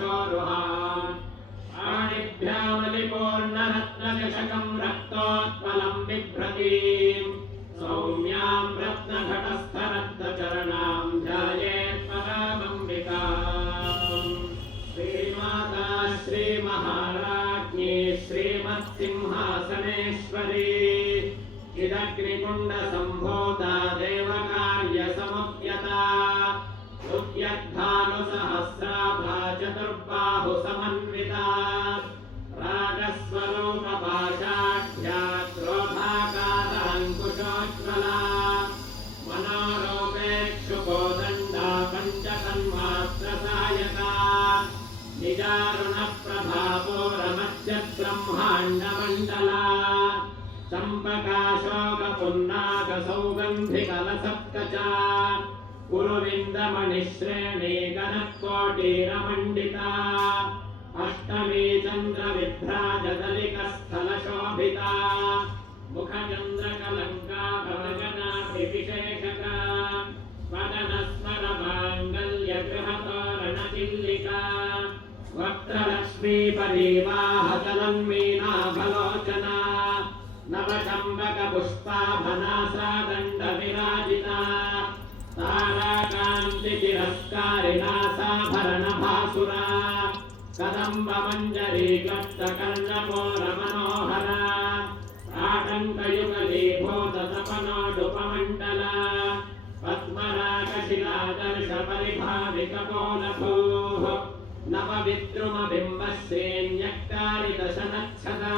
चक्षोरुहान् पाणिभ्यामलिपूर्णरत्नचषकम् रक्तोत्पलम् बिभ्रतीम् सौम्याम् रत्नघटस्थरत्नचरणाम् ध्यायेत् परामम्बिकाम् श्रीमाता श्रीमहाराज्ञी श्रीमत्सिंहासनेश्वरी चिदग्निकुण्डसम्भूता देवकार्यसमुद्यता सुव्यग्धानुसहस्राभा चतुर्बाहुसमन्विता रागस्वरूपपाशाढ्या क्रोधाकाराङ्कुशोज्ज्वला मनोरूपेक्षुकोदण्डा पञ्चतन्मात्रसायका निजारुणप्रभापूरमध्यब्रह्माण्डमण्डला चम्पकाशोकपुन्नाकसौगन्धिकलसत्कचा गुरुविन्दमणिश्रेणी कनकोटीरमण्डिता अष्टमी चन्द्रविभ्राजदलिकस्थलशोभिता मुखचन्द्रकलङ्का भवगनाभिविशेषका वदनस्मरमाङ्गल्यगृहतोरणचिल्लिका वक्त्रलक्ष्मीपरीवाहतलन्मीनाभलोचना नवचम्बकपुष्पाभनासादण्डविराजिता ताराकान्तितिरस्कारिणा साभरणभासुरा कदम्बमञ्जरीक्लप्तकर्णपोरमनोहरा आटङ्कयुगलीभूततपनोडुपमण्डला पद्मरागशिलादर्शपरिभाविकपोलभूः नवविद्रुमबिम्बश्रेण्यक्तारिदशनच्छदा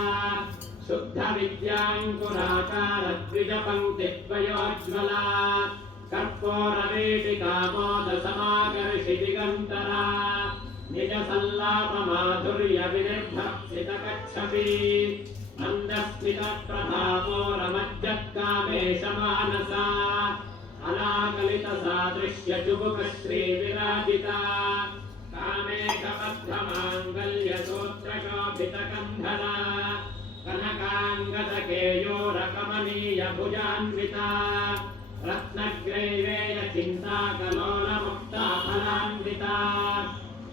शुद्धविद्याङ्कुराकारद्विजपङ्क्तिद्वयोज्ज्वला कर्पूरवीटिकामोदसमाकर्षिदिगन्तरा निजसल्लापमाधुर्यविनिर्भक्षितकच्छपी मन्दस्मितप्रभापोरमज्जत्कामेशमानसा अनाकलितसादृश्यचुबुकश्रीविराजिता कामेकबद्धमाङ्गल्यसूत्रशोभितकन्धरा कनकाङ्गदकेयोरकमनीयभुजान्विता रत्नग्रैवेयचिन्ताकलोलमुक्ताफलान्विता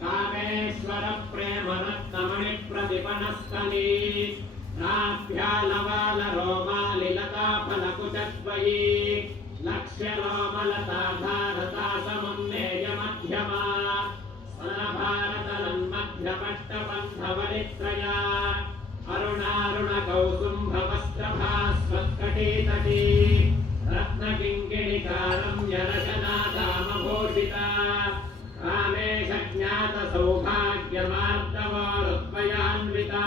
कामेश्वरप्रेमरत्नमणिप्रतिपणस्थली नाभ्यालवालरोमालिलताफलकुचद्वयी लक्ष्यरोमलताधारता समुन्नेयमध्यमा स्वरभारतलन्मध्यपट्टबन्धवलित्रया अरुणारुणकौसुम्भवस्त्रभास्वत्कटीतटी रत्नकिङ्किणिकारम्यरशनाधामभूषिता कामेशज्ञातसौभाग्यमार्दवोरुद्वयान्विता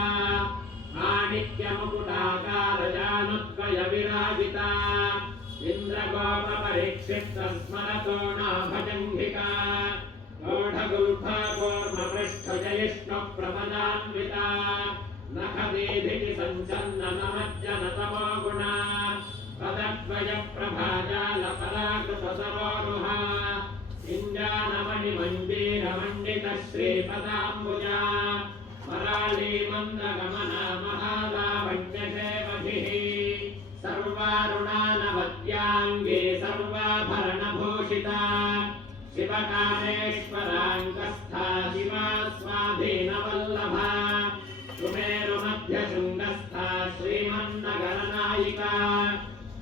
माणिक्यमुकुटाकारजानुद्वयविराजिता इन्द्रगोपपरीक्षिप्तस्मरतोणाभजङ्घिका गौढगुल्फाकूर्मपृष्ठजयिष्णुप्रपदान्विता नखदीधिति सञ्चन्ननमज्जनतमो गुणा पदद्वयप्रभाजालपराकृतसरोरुहा इन्द्रानमणिमण्डीरमण्डितश्रीपदाम्बुजा मराळीमन्दगमना महालावण्यसेवधिः सर्वारुणानवद्याङ्गे सर्वाभरणभूषिता शिवकामेश्वराङ्कस्था शिवा स्वाधीनवल्लभा सुमेरुमध्यशृङ्गस्था श्रीमन्नगरनायिका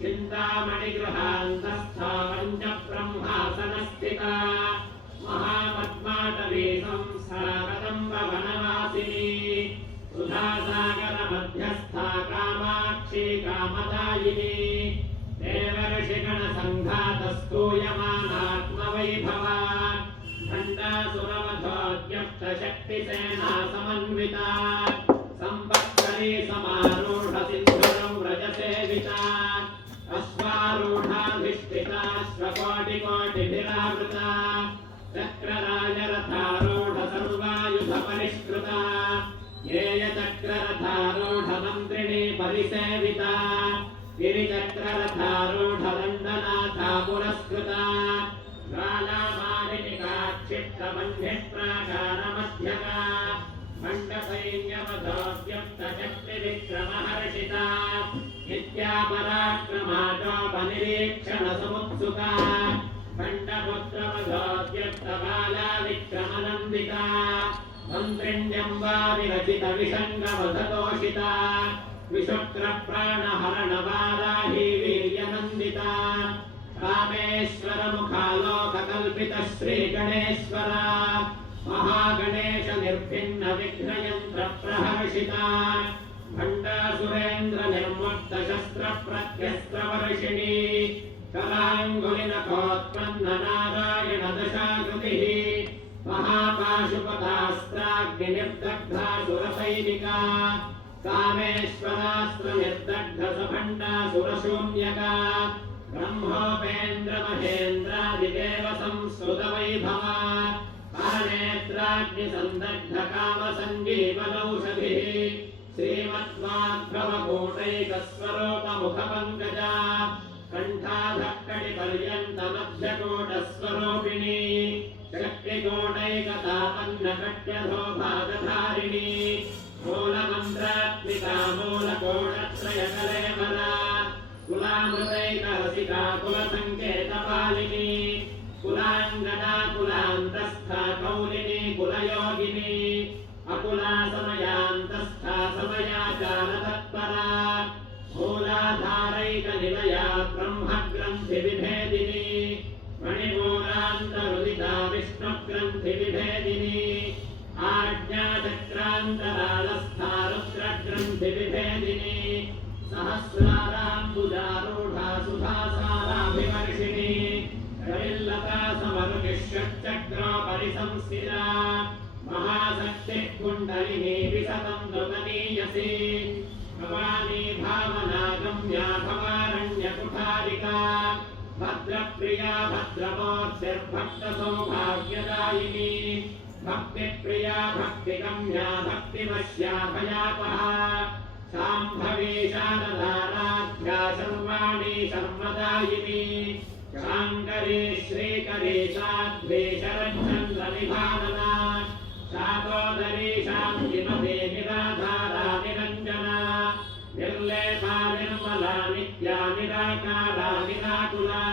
चिन्तामणिगृहान्तस्था पञ्चब्रह्मासनस्थिता महापद्माटवी संस्था कदम्बवनवासिनी सुधासागरमध्यस्था कामाक्षी कामदायिनी देवर्षिगणसङ्घातस्तूयमानात्मवैभवा भण्डासुरवधोद्यप्तशक्तिसेना समन्विता सम्पत्करी समारूढसिन्धुरं व्रजसेविता अश्वारूढाधिष्ठिता श्वकोटिकोटिभिरावृता चक्रराजरथारूढ सर्वायुधपरिष्कृता येयचक्ररथारूढमन्त्रिणी परिसेविता गिरिचक्ररथारूढदण्डनाथा पुरस्कृता ज्वालामालिनिकाक्षिप्तबन्धिप्राकारमध्यका मण्डसैन्यवधोद्यप्तशक्तिविक्रमहर्षिता नित्यापराक्रमाटोपनिरीक्षणसमुत्सुका खण्डपुत्रवधोद्यप्तबाला विक्रमनन्दिता मन्त्रिण्यं वा विरचितविषङ्गवधतोषिता विशुक्रप्राणहरणवाराही वीर्यनन्दिता रामेश्वरमुखालोककल्पितश्रीगणेश्वरा महागणेशनिर्भिन्नविघ्नयन्त्रप्रहर्षिता भण्डासुरेन्द्रनिर्मुक्तशस्त्रप्रत्यस्त्रवर्षिणी कराङ्गुलिनखोत्पन्ननारायणदशाकृतिः महापाशुपतास्त्राग्निर्दग्धासुरसैनिका कामेश्वरास्त्रनिर्दग्धसभण्डासुरशून्यका ब्रह्मोपेन्द्रमहेन्द्रादिदेव संस्कृतवैभवा परनेत्राग्निसन्दग्धकामसञ्जीवनौषधिः श्रीमद्वाग्भवकूटैकस्वरूपमुखपङ्कजा कण्ठाधक्कटिपर्यन्तमध्यकूटस्वरूपिणी शक्तिकूटैकतापन्नकट्यधोभागधारिणी मूलमन्त्रात्मिका मूलकोटत्रयकलेवरा कुलामृतैकरसिका कुलसङ्केतपालिनी कुलाङ्गना कुलान्तस्था कौलिनी कुलयोगिनी अकुला समयान्तस्था समयाचारतत्परा मूलाधारैकनिलया ब्रह्मग्रन्थिविभेदिनी मणिमूलान्तरुदिता विष्णुग्रन्थिविभेदिनी आज्ञाचक्रान्तरालस्था रुद्रग्रन्थिविभेदिनी सहस्राराम्बुजारूढा सुधासाराभिवर्षिणी कविल्लता समरुगिष्यच्चक्रोपरिसंस्थिता महाशक्तिः कुण्डलिनी विशतं नृतनीयसी भवानी भावनागम्या भवारण्यकुठारिका भद्रप्रिया भद्रमूर्तिर्भक्तसौभाग्यदायिनी भक्तिप्रिया भक्तिगम्या भक्तिमस्या भयापहा शाम्भवी शारदाराध्या सर्वाणि शर्मदायिनी शाङ्करी श्रीकरी साध्वी शरच्चन्द्रनिभानना शाकोदरी शान्तिमती निराधारा निरञ्जना निर्लेपा निर्मला नित्या निराकारा निराकुला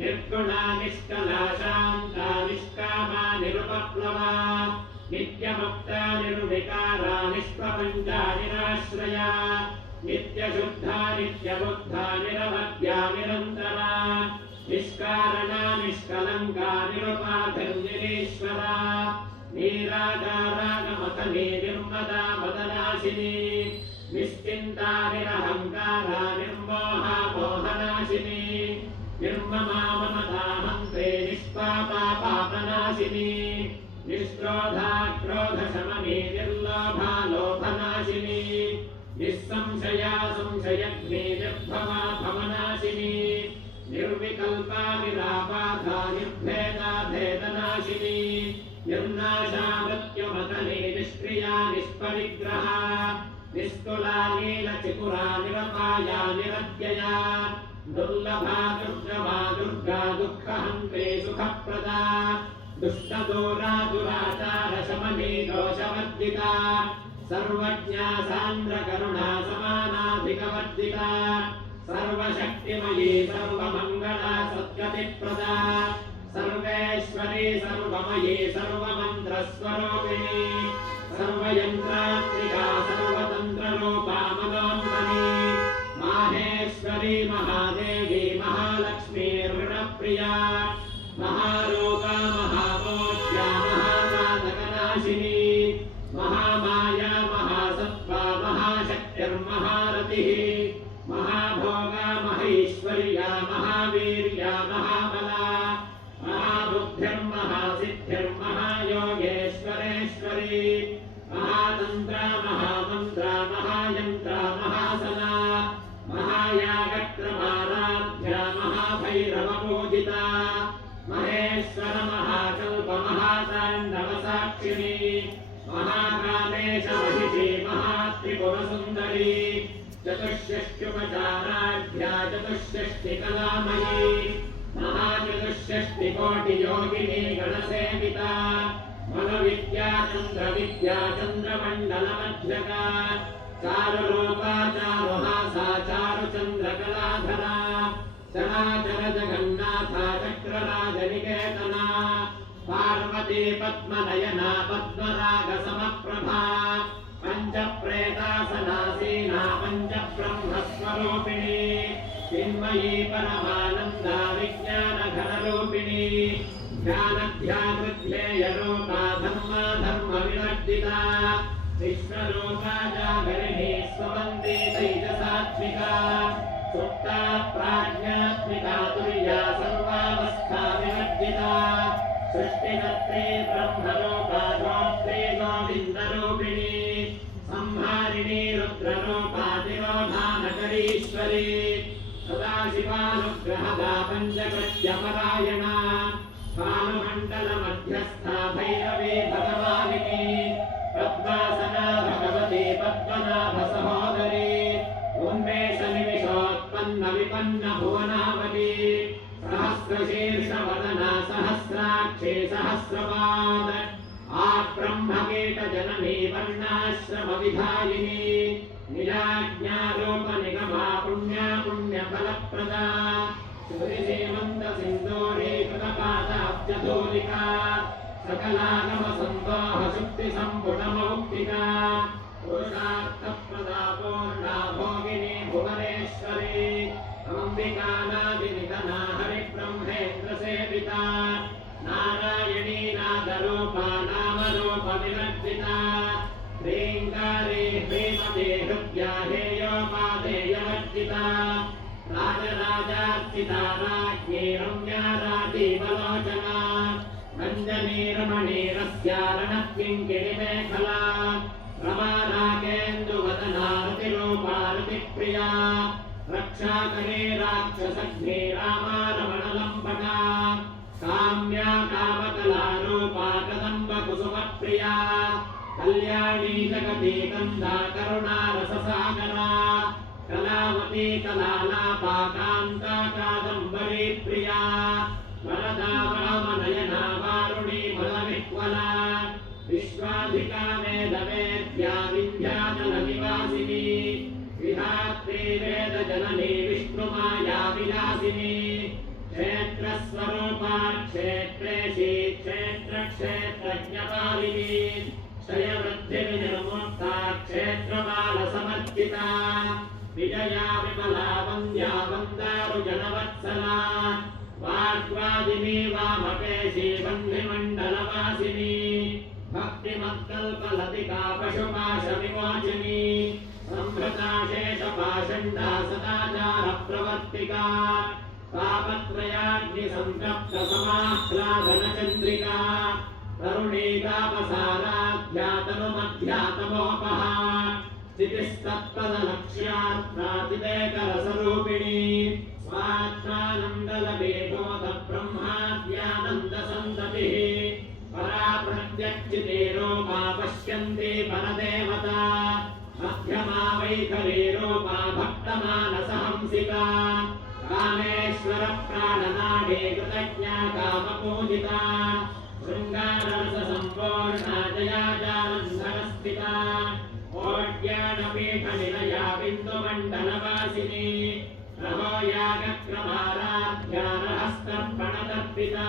निर्गुणा निष्कला शान्ता निष्कामा निरुपप्लवा नित्यमुक्ता निर्विकारा निष्प्रपञ्चा निराश्रया नित्यशुद्धा नित्यबुद्धा निरवध्या निरन्तरा निष्कारणा निष्कलङ्का निरुपाधिर्निरीश्वरा नीरागारागमथनी निर्मदा मदनाशिनी निश्चिन्ता निरहङ्कारा निर्मोहा मोहनाशिनी निर्ममा ममता हन्त्रे निष्पापा पापनाशिनी निष्क्रोधा क्रोधशमनी निर्लोभा लोभनाशिनी निःसंशया संशयग्नि निर्भवा भवनाशिनी निर्विकल्पा निराबाधा निर्भेदा भेदनाशिनी निर्नाशा मृत्युमतनी निष्क्रिया निष्परिग्रहा निष्कुला नीलचिकुरा निरपाया निरत्यया दुर्लभा दुर्गमा दुर्गा दुःखहन्त्री सुखप्रदा दुष्टदूरा दुराचारशमनी दोषवर्जिता सर्वज्ञा सान्द्रकरुणा समानाधिकवर्जिता सर्वशक्तिमयी सर्वमङ्गला सद्गतिप्रदा सर्वेश्वरी सर्वमयी सर्वमन्त्रस्वरूपिणी सर्वयन्त्रात्मिका सर्वतन्त्ररूपा मनोन्मनी माहेश्वरी महादेवी महालक्ष्मी ऋणप्रिया महारूपा महामोज्या महापातकनाशिनी महामाया महासत्त्वा महाशक्तिर्महारतिः महाभोगा महेश्वर्या महावीर्या महाबला महाबुद्धिर्महासिद्धिर्महायोगेश्वरेश्वरी महातन्त्रा महामन्त्रा महायन्त्रा महासना महायागक्रमाराध्या महाभैरवपूजिता महेश्वर महाकल्प महाताण्डवसाक्षिणी महाकामेश महिषी महात्रिपुरसुन्दरी चतुष्षष्ट्युपचाराढ्या चतुष्षष्टिकलामयी महाचतुष्षष्टिकोटियोगिनी गणसेविता मनोविद्या चन्द्रविद्या चन्द्रमण्डलमध्यका चारुरूपा चारुहासा चारुचन्द्रकलाधरा चराचर जगन्नाथा चक्रराजनिकेतना पार्वती पद्मनयना पद्मरागसमप्रभा पञ्चप्रेतासनासीना पञ्चब्रह्मस्वरूपिणी चिन्मयी परमानन्दा विज्ञानघनरूपिणी ध्यानध्याकृत्येयरूपा धर्मा धर्मविवर्जिता विश्वरूपा जागरिणी स्ववन्दी तैजसात्मिका सुप्ता प्राज्ञात्मिका तुर्या सर्वावस्था विवर्जिता सृष्टिकर्त्री ब्रह्मरूपा गोत्री गोविन्दरूपिणी संहारिणी रुद्ररूपा तिरोधानकरीश्वरी सदाशिवानुग्रहदा पञ्चकृत्यपरायणा भानुमण्डलमध्यस्था भैरवी भगवानिनी पद्मासना भगवती पद्मनाभसहोदरी उन्मेषनिमिषोत्पन्नविपन्नभुवनावती सहस्रशीर्षवदना सहस्राक्षी सहस्रपाद आब्रह्मकीटजननी वर्णाश्रमविधायिनी निजाज्ञारूपनिगमा पुण्या पुण्यफलप्रदा श्रीमन्तसिन्दूरीकृतपादाब्जधूलिका सकलागमसन्दोह शुक्तिसम्पुटमौक्तिका पुरुषार्थप्रदा पूर्णा भोगिनी भुवनेश्वरी अम्बिकानादिनिधना हरिब्रह्मेन्द्रसेविता नारायणी नादरूपा नामरूपविवर्जिता ह्रीङ्कारे ह्रीमते हृद्या हेयोपादेयवर्जिता राजराजार्चिता राज्ञी रम्या राजीवलोचना रञ्जनी रमणीरस्यारणकिङ्किणिमेखला रमा रागेन्दुवदना रतिरूपा रतिप्रिया रक्षाकरी राक्षसग्नी रामा रमणलम्बका काम्या कामकलारूपा कदम्बकुसुमप्रिया कल्याणी जगती कन्दा करुणा रससागरा कलावती कलालापा कान्ता कादम्बरी प्रिया वरदा वामनयना वारुणी बलविह्वला विश्वाधिका वेदवेद्या विन्ध्याचलनिवासिनी विधात्री वेदजननी विष्णुमाया विलासिनी क्षेत्रस्वरूपा क्षेत्रेशी क्षेत्रक्षेत्रज्ञपालिनी क्षयवृद्धिर्निर्मुक्ता क्षेत्रपालसमर्जिता विजया विमला वन्द्या वन्दारुजनवत्सला वाग्वादिनी वामकेशी बन्धिमण्डलवासिनी भक्तिमत्कल्पलतिका पशुपाशविमोचिनी संहृता शेषपाषण्डा सदाचारप्रवर्तिका तापत्रयाग्निसन्तप्तसमाह्लादनचन्द्रिका तरुणीतापसाराध्यातनुमध्यातमोपहा स्थितिस्तत्पदलक्ष्यार्थातिदेकरसरूपिणी स्वात्मानन्दलभेदोतब्रह्माद्यानन्दसन्ततिः परा प्रत्यक्षितेरूपा पश्यन्ति परदेवता मध्यमा वैखरीरूपा भक्तमानसहंसिका कामेश्वरप्राणनाडे कृतज्ञा कामपूजिता शृङ्गाररससम्पूर्णा जया जालन्धरस्थिता ओड्यानपीठनिलया बिन्दुमण्डलवासिनी रहो यागक्रमाराध्या रहस्तर्पणतर्पिता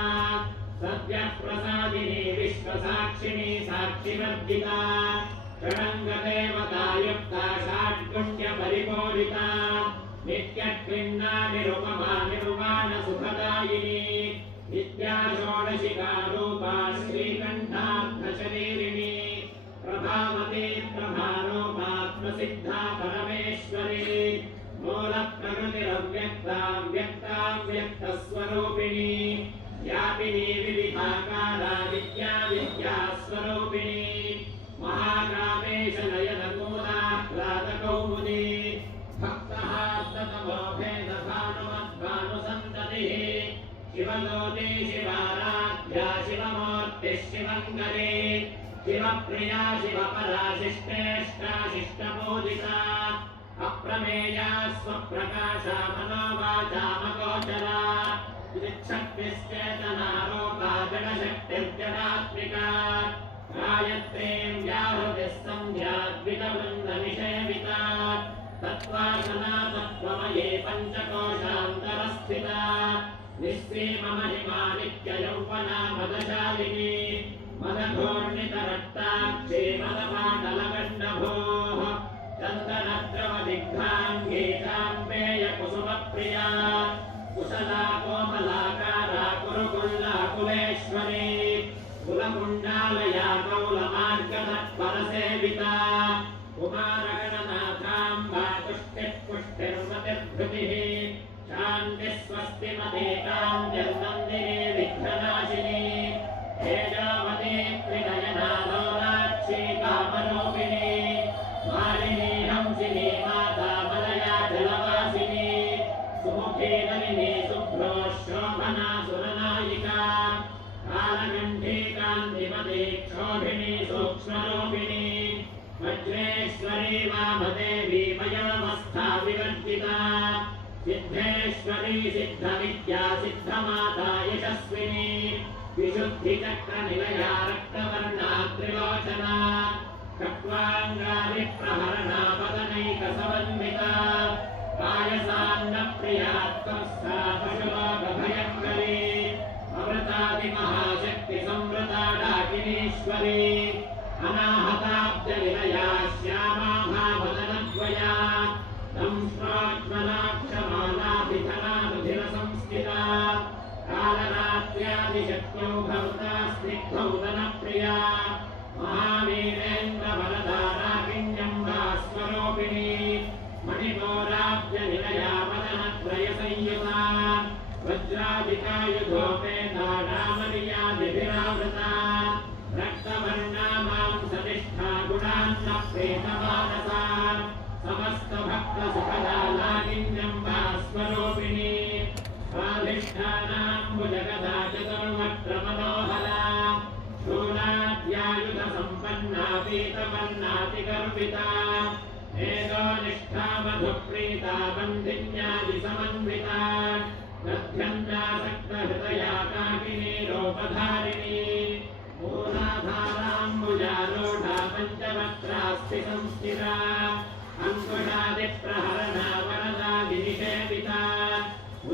सद्यः प्रसादिनी विश्वसाक्षिणी साक्षिवर्जिता षडङ्गदेवतायुक्ता षाड्गुण्यपरिपूरिता नित्यक्लिन्ना निरुपमा निर्वाणसुखदायिनी नित्या षोडशिका रूपा श्रीकण्ठार्थशरीरिणी प्रभावती प्रभारूपा प्रसिद्धा परमेश्वरी मूलप्रकृतिरव्यक्ता व्यक्ताव्यक्तस्वरूपिणी व्यापिनी विविधाकारा विद्या विद्यास्वरूपिणी महाकामेशनयनकूलाह्लादकौमुदी भक्तः ततमोभेदभानुमद्भानुसन्ततिः शिवज्योति शिवाराध्या शिवमूर्तिः शिवङ्करी शिवप्रिया शिवपरा शिष्टेष्टा शिष्टपूजिता अप्रमेया स्वप्रकाशा मनोवाचामगोचरा चिच्छक्तिश्चेतनारूपा जडशक्तिर्जडात्मिका गायत्रीं व्याहृतिः सन्ध्याद्वितवृन्दनिषेविता तत्त्वासना तत्त्वमये पञ्चकोशान्तरस्थिता निःसीममहिमा नित्ययौवना मदशालिनी मदघोर्णितरक्ताक्षी मदपाटलगण्डभोः चन्दनद्रवदिग्धाङ्गी चाम्पेयकुसुमप्रिया कुशला कोमलाकारा कुरुकुल्ला कुलेश्वरी कुलकुण्डालया कौलमार्गतत्परसेविता कुमारगणनाथाम्बा तुष्टिर्पुष्टिर्मतिर्भृतिः शान्तिः स्वस्तिमतीकान्तिर्नन्दिनी विघ्ननाशिनी तेजोवती त्रिनयना लोलाक्षी कामरूपिणी मालिनी हंसिनी माता मलया जलवासिनी सुमुखी नलिनी शुभ्रो शोभना सुरनायिका कालकण्ठी कान्तिमती क्षोभिणी सूक्ष्मरूपिणी वज्रेश्वरी वामदेवी मयमस्था विवर्जिता सिद्धेश्वरी सिद्धविद्या सिद्धमाता यशस्विनी विशुद्धिचक्रनिलया रक्तवर्णा त्रिलोचना खट्वाङ्गादिप्रहरणा वदनैकसमन्विता पायसान्नप्रिया त्वस्था पशुलोकभयङ्करी अमृतादिमहाशक्तिसंवृता डाकिनीश्वरी अनाहताब्जनिलया श्यामा भावदनद्वया संस्प्रोज्वलाक्षमालाभिधनानुधिरसंस्थिता कालरात्र्यादिशक्त्यौ भवता स्निग्धौदनप्रिया महावीरेन्द्रवरदाराकिन्यम्बा स्वरूपिणी मणिगोराब्जनिलया वदनत्रयसंयुता वज्रादिकायुधोपेता नामर्यादिभिरावृता रक्तवर्णा मांसनिष्ठा गुणान्नप्रेतमानसा समस्तभक्तसुखदा लागिन्यम्बा स्वरूपिणी स्वाधिष्ठानाम्बुजगदा चतुर्वक्त्रमनोहरा शूलाद्यायुधसम्पन्ना पीतवर्णातिगर्विता मेघोनिष्ठा मधुप्रीता बन्धिन्यादिसमन्विता दध्यन्तासक्तहृदया काकिनी रूपधारिणी मूलाधाराम्बुजारूढा पञ्चवक्त्रास्ति संस्थिता अंकुशादिप्रहरणा वरदादिनिषेविता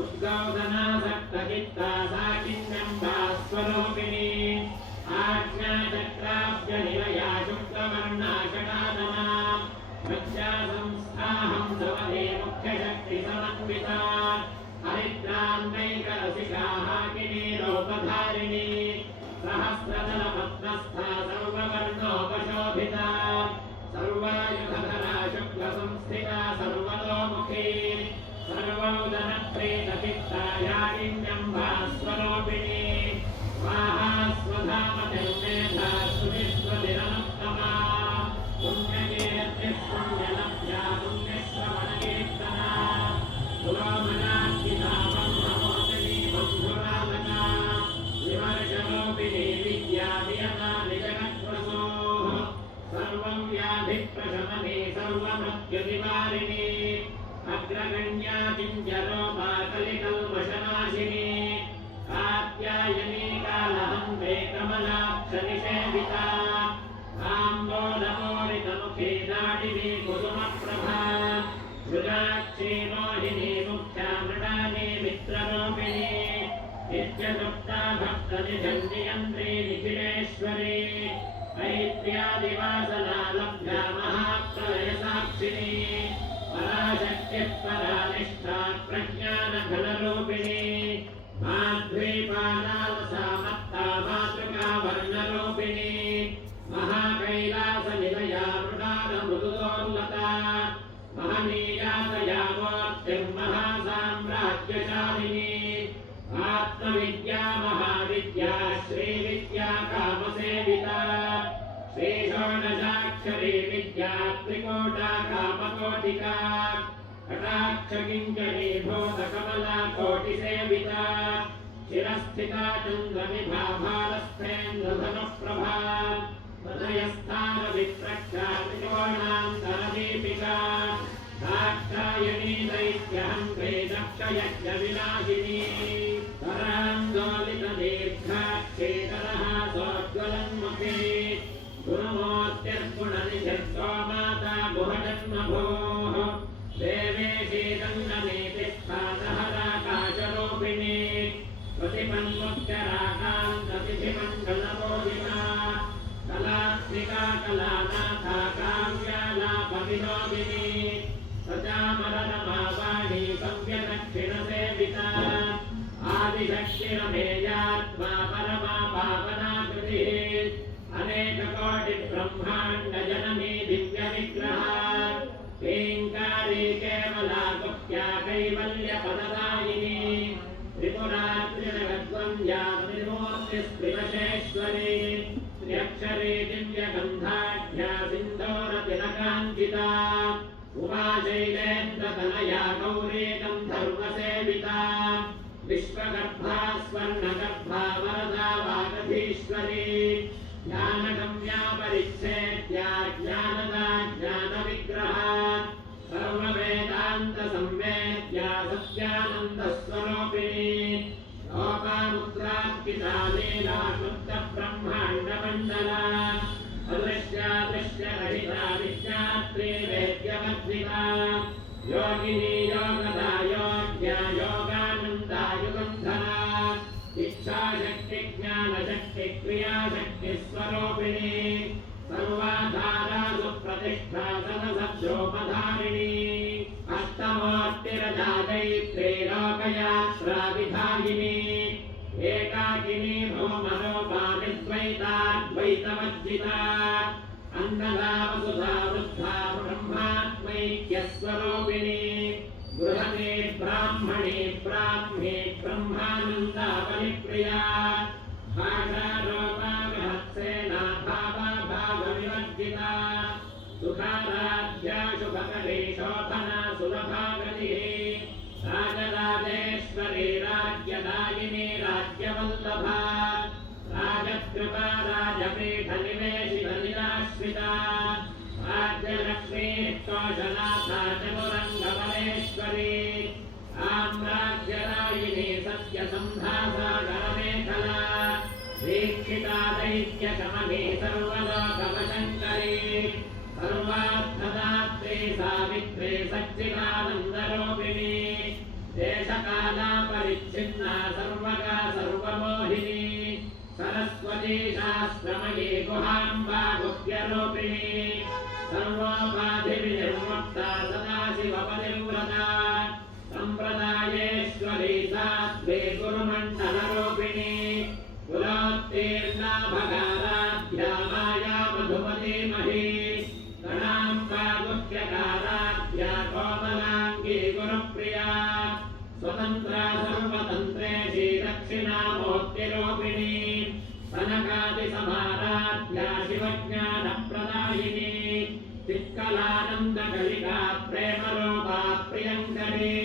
उद्गौदनासक्तचित्ता साकिन्यम्बा स्वरूपिणी आज्ञाचक्राब्जनिलया शुक्लवर्णा षडादना मध्यासंस्थाहंसवदे मुख्यशक्तिसमन्विता हरिद्रान्नैकरसिका हाकिनी रूपधारिणी सहस्रदलपद्मस्था सर्ववर्णोपशोभिता सर्वायुधधरा शुक्लसंस्थिता सर्वतोमुखी सर्वोदनप्रीतचित्ता यागिन्यम्बा स्वरूपिणी स्वाहा स्वधामतिर्मेधा सुविश्वतिरनुत्तमा पुण्यकीर्तिः पुण्यलभ्या पुण्यश्रवणकीर्तना पुरोमनार्चिता ब्रह्ममोचनी बन्धुरालका विमर्शरूपिणी विद्या वियता निजगत्प्रसोः सर्वं व्याधिप्रशमने सर्वमृत्युनिवारिणी अग्रगण्या किञ्जरोपा कलिकल्मषनाशिनी कात्यायनी कालहन्ते कमलाक्षनिषेविता आम्बोधमोरितमुखी दाडिनी कुसुमप्रभा मृगाक्षी मोहिनी मुख्या मृडानी मित्ररूपिणी नित्यसुप्ता भक्तनिधन्ययन्त्री निखिलेश्वरी ऐत्र्यादिवासना लब्धा महाप्रलयसाक्षिणी पराशक्तिः परानिष्ठा प्रज्ञानघनरूपिणी माध्वीपालालसा मत्ता मातृका वर्णरूपिणी महाकैलासनिलया मृडालमृदुदोल्लता महनीयातया मूर्तिर्महासाम्राज्यशालिनी आत्मविद्या महाविद्या श्रीविद्या कामसेविता श्रीषोडशाक्षरी विद्या त्रिकोटा कामकोटिका कटाक्षकिञ्जरी भूतकमला कोटिसेविता शिरस्थिता चन्द्रविभा भारस्थेन्द्रधनुप्रभा हृदयस्थानविप्रक्षा त्रिकोणान्तरदीपिका दाक्षायणी दैत्यहन्त्रे दक्षयज्ञविनाशिनी करान्दोलितदीर्घाक्षेतरः सोज्ज्वलन्मुखी गुणमूर्तिर्गुणनिधिर्गो माता गुहजन्मभूः देवेशी दण्डनीतिष्ठा सहराकाशरूपिणी आदिशक्तिरमेयात्मा परमा पावना कृतिः अनेककोटिब्रह्माण्डजननी दिव्यविग्रहा ह्रीङ्कारी केवला गुप्त्या कैवल्यपददायिनी त्रिपुरात्रिजगद्वन्द्या त्रिमूर्तिस्त्रिवशेश्वरी त्र्यक्षरे दिव्यगन्धाढ्या सिन्दूरतिलकाञ्चिता उमाशैलेन्द्रतनया गौरी गन्धर्वसेविता विश्वगर्भा स्वर्णगर्भा वरदा वागधीश्वरी ज्ञानगम्या परिच्छेद्या ज्ञानदा ज्ञानविग्रहा सर्ववेदान्तसंवेद्या सत्यानन्दस्वरूपिणी लोपामुद्रार्पिता लीला शुद्धब्रह्माण्डमण्डला अदृश्या दृश्यरहिता विद्यात्री वेद्यवर्धिता योगिनी योगदा योग्या योगानन्दा युगन्धरा इच्छाशक्ति ज्ञानशक्ति क्रियाशक्ति स्वरूपिणी सर्वाधारा सुप्रतिष्ठा सदसद्योपधारिणी अष्टमूर्तिरजादैत्रे लोकयात्राविधायिनी एकाकिनी भौमरूपा विद्वैताद्वैतवर्जिता अन्नदा वसुधा वृद्धा ब्रह्मात्मैक्यस्वरूपिणी बृहते ब्राह्मणे ब्राह्मे ब्रह्मानन्दा परिप्रिया भाषारूपा बृहत्सेना भावा भावविवर्जिता सुखाराध्या शुभकरे शोभना सुलभा गतिः राजराजेश्वरी राज्यदायिनी राज्यवल्लभा राजकृपा राजपीठनिवेशितनिराश्रिता राज्यलक्ष्मी कोशनाथा चतुरङ्गबलेश्वरी साम्राज्यदायिनी सत्यसन्धासागरमेखला दीक्षिता दैत्यशमनी सर्वलोकवशङ्करी सर्वार्थदात्री सावित्री सच्चिदानन्दरूपिणी देशकाला परिच्छिन्ना सर्वगा सर्वमोहिनी सरस्वती शास्त्रमयी गुहाम्बा गुह्यरूपिणी सर्वोपाधिविनिर्मुक्ता सदाशिवपतिव्रता सम्प्रदायेश्वरी साध्वी गुरुमण्डलरूपिणी कुलोत्तीर्णा भगाराध्या माया मधुमतीमही गणाम्बा गुह्यकाराध्या कोमलाङ्गी गुरुप्रिया स्वतन्त्रा सर्वतन्त्रेशी दक्षिणामूर्तिरूपिणी सनकादिसमाराध्या शिवज्ञानप्रदायिनी चित्कलानन्दकलिका प्रेमरूपा प्रियङ्करी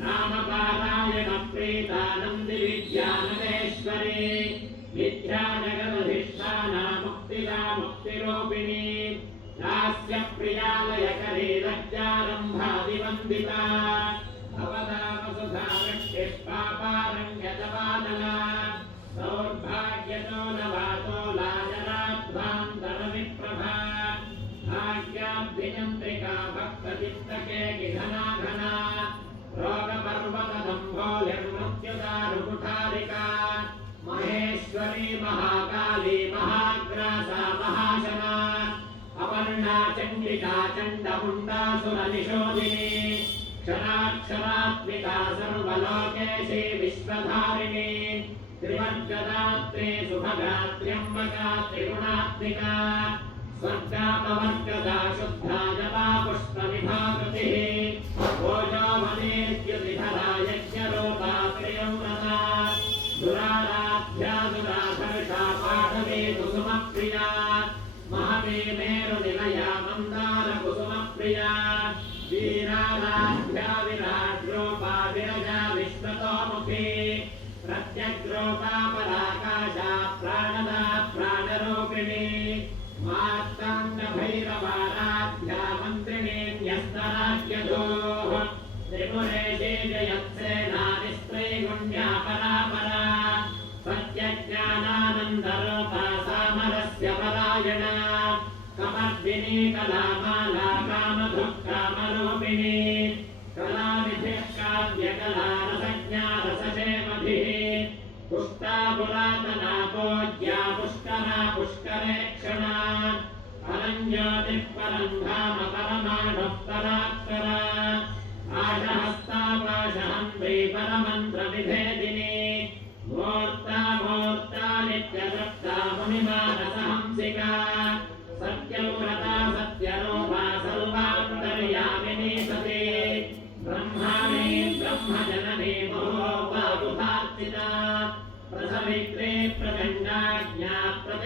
नामपारायणप्रीता नन्दिविद्यानदेश्वरी मिथ्या जगदधिष्ठाना मुक्तिदा मुक्तिरूपिणी दास्यप्रियालयकरी लज्जारम्भादिवन्दिता भवदा वसुधा वृष्टिः पापारण्यतवादला सौर्भाग्यतो नवातो लाजराध्वान्तरविप्रभा भाग्याब्धिचन्द्रिका भक्तचित्तके घना घना रोगपर्वतदम्भोलिर्मृत्युदारुकुठारिका महेश्वरी महाकाली महाग्रासा महाशना अपर्णा चण्डिका चण्डमुण्डासुरनिशोधिनी क्षराक्षरात्मिका सर्वलोकेशी विश्वधारिणी त्रिवर्गदात्री सुभगात्र्यम्बका त्रिगुणात्मिका स्वर्गापवर्गदा शुद्धा जपा पुष्पविभाकृतिः ओजोमनेद्युतिधरा यज्ञरूपा प्रियव्रता दुराराध्या दुराधर्षा पाठवी कुसुमप्रिया महती मेरुनिलया मन्दारकुसुमप्रिया वीराराध्या विराट्रूपा विरजा विश्वतोमुखी प्रत्यग्रूपा पराकाशा प्राणदा प्राणरूपिणी मार्ताण्डभैरवाराध्या मन्त्रिणी न्यस्तराज्यधूः त्रिपुरेशी जयत्सेनानिस्त्रैगुण्या परापरा सत्यज्ञानानन्दरूपा सामरस्य परायणा कमर्दिनी कलामाला कामधुक्कामरूपिणी कलानिधिः काव्यकला रसज्ञा रसशेमधिः पुष्टा पुरातना पूज्या पुष्करा पुष्करेक्षणा परञ्ज्योतिः परं धाम परमाणुः परात्परा आशहस्ता पाशहन्त्री परमन्त्रविभेदिनी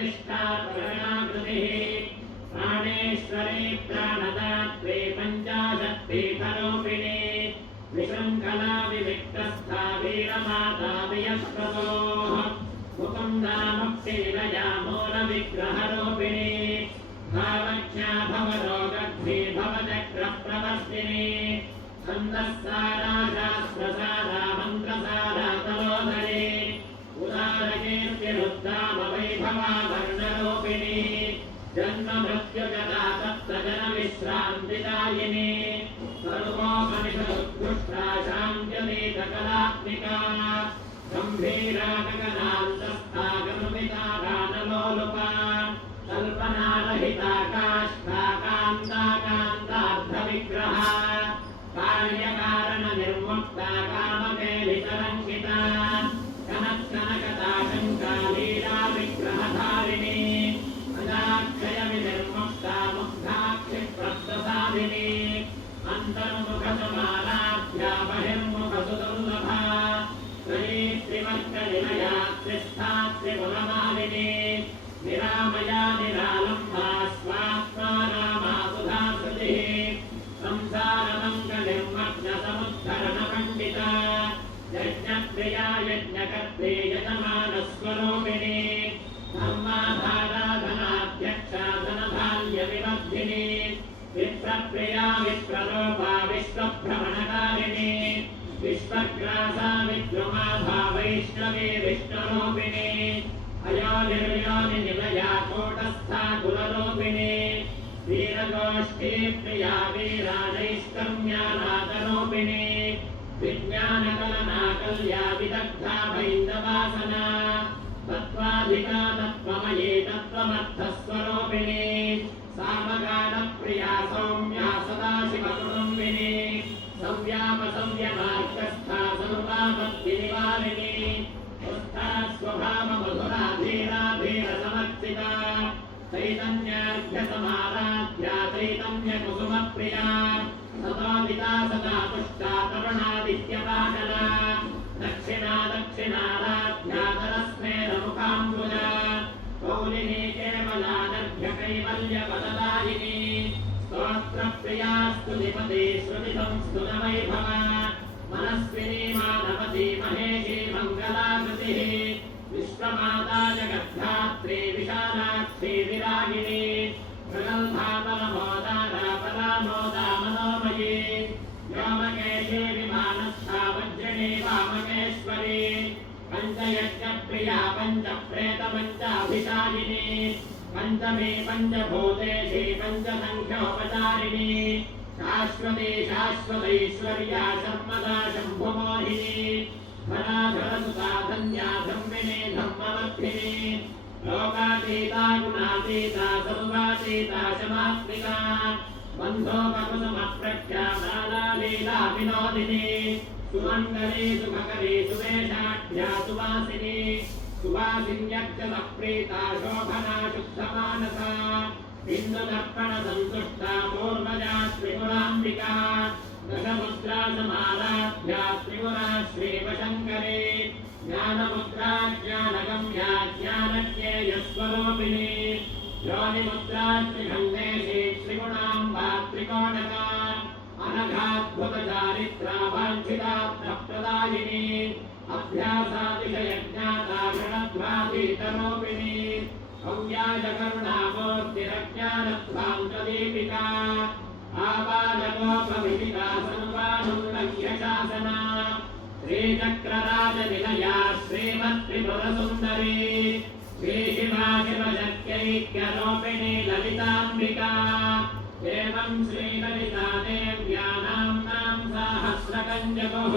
प्रतिष्ठात्मकृतिः प्राणेश्वरी प्राणदात्रे पञ्चाशत्पीठरूपिणी विशृङ्खला विविक्तस्था वीरमाता वियस्प्रभोः मुकुन्दा मुक्तिनिलया मूलविग्रहरूपिणी भावज्ञा भवरोगग्नि भवचक्रप्रवर्तिनी छन्दस्सारा शास्त्रसारा मन्त्रसारा तलोदरी उदारकीर्तिरुद्धामवैभवा वर्णरूपिणी जन्ममृत्युजरा सप्तजनविश्रान्तिदायिनी सर्वोपनिषदुत्कृष्टा शान्त्यनीतकलात्मिका गम्भीरा गगनान्तस्था गनुमिता गानलोलुपा कल्पनारहिता काष्ठा कान्ता कान्तार्थविग्रहा कार्यकारणनिर्मुक्ता कामकेलितरङ्गिता कनकनकताशङ्का लीला विग्रहधारिणी अजाक्षयविनिर्मुक्ता मुग्धाक्षिप्रप्रसादिनी अन्तर्मुखसमाराध्या बहिर्मुखसुदुर्लभा त्रिवर्गनिलया त्रिस्था त्रिपुरमालिनी निरामया निरालम्बा स्वात्मा रामा सुधाकृतिः संसारमङ्गनिर्मग्नसमुद्धरणपण्डिता यज्ञप्रिया यज्ञकर्त्री यजमानस्वरूपिणी धर्माधाराधनाध्यक्षा धनधान्यविवर्धिनी विप्रप्रिया विप्ररूपा विश्वभ्रमणकारिणी विश्वग्रासा विद्रुमाभा वैष्णवी विष्णुरूपिणी अयोनिर्योनिनिलया कूटस्था कुलरूपिणी वीरगोष्ठीप्रिया वीरानैष्कर्म्यानादरूपिणी विज्ञानकलनाकल्या विदग्धा भैन्दवासना तत्त्वाधिका तत्त्वमयी तत्त्वमर्थस्वरूपिणी सामगानप्रिया सौम्या सदाशिवकुटुम्बिनी संव्यापसंव्यमार्गस्था सर्वापत्तिनिवारिणी स्वभावमधुरा धीरा धीरसमर्थिता चैतन्यार्घ्यसमाराध्या चैतन्यकुसुमप्रिया सदादिता सदा पुष्टा तरुणादित्यपाटला दक्षिणा दक्षिणाराध्या तरस्मेरमुखाम्बुजा कौलिनी केवलानर्घ्यकैवल्यपददायिनी स्तोत्रप्रिया स्तुतिपति श्रुतिसंस्तुतवैभवा मनस्विनी माधवती महेशी मङ्गलाकृतिः विश्वमाता जगद्धात्री विशालाक्षी विरागिणी प्रगल्भा परमोदारा परामोदा मनोमयी व्योमकेशी विमानस्था वज्रिणी वामकेश्वरी पञ्चयज्ञप्रिया पञ्चप्रेतपञ्चाभिषायिनी पञ्चमी पञ्चभूतेशी पञ्चसङ्ख्योपचारिणी शाश्वती शाश्वतैश्वर्या शर्मदा शम्भुमोहिनी धनाधरसुता धन्या धम्मिनी धम्मलब्धिनी लोकातीता गुणातीता सर्वातीता शमात्मिका बन्धोपकुसुमप्रख्या बाला लीला विनोदिनी सुमङ्गली सुखकरी सुवेशाढ्या सुवासिनी सुवासिन्यक्षतप्रीता शोभना शुद्धमानसा बिन्दुदर्पणसन्तुष्टा पूर्वजा त्रिपुराम्बिका दशमुद्रा समाराध्या त्रिपुरा श्रीवशङ्करी ज्ञानमुद्रा ज्ञानगम्या ज्ञानज्ञेयस्वरूपिणी योनिमुद्रा त्रिखण्डेशी त्रिगुणाम्बा त्रिकोणका अनघाद्भुतचारित्रा वाञ्छितार्थप्रदायिनी अभ्यासातिशयज्ञाता गणध्वातीतरूपिणी कौव्याजकरुणामूर्तिरज्ञानध्वान्तदीपिका आबालगोपविदिता सर्वानुल्लङ्घ्य शासना श्रीचक्रराजनिलया श्रीमत्त्रिपुरसुन्दरी श्रीशिवा शिवशक्त्यैक्यरूपिणी ललिताम्बिका एवं श्रीललिता देव्या नाम्नां सहस्रकञ्जगुः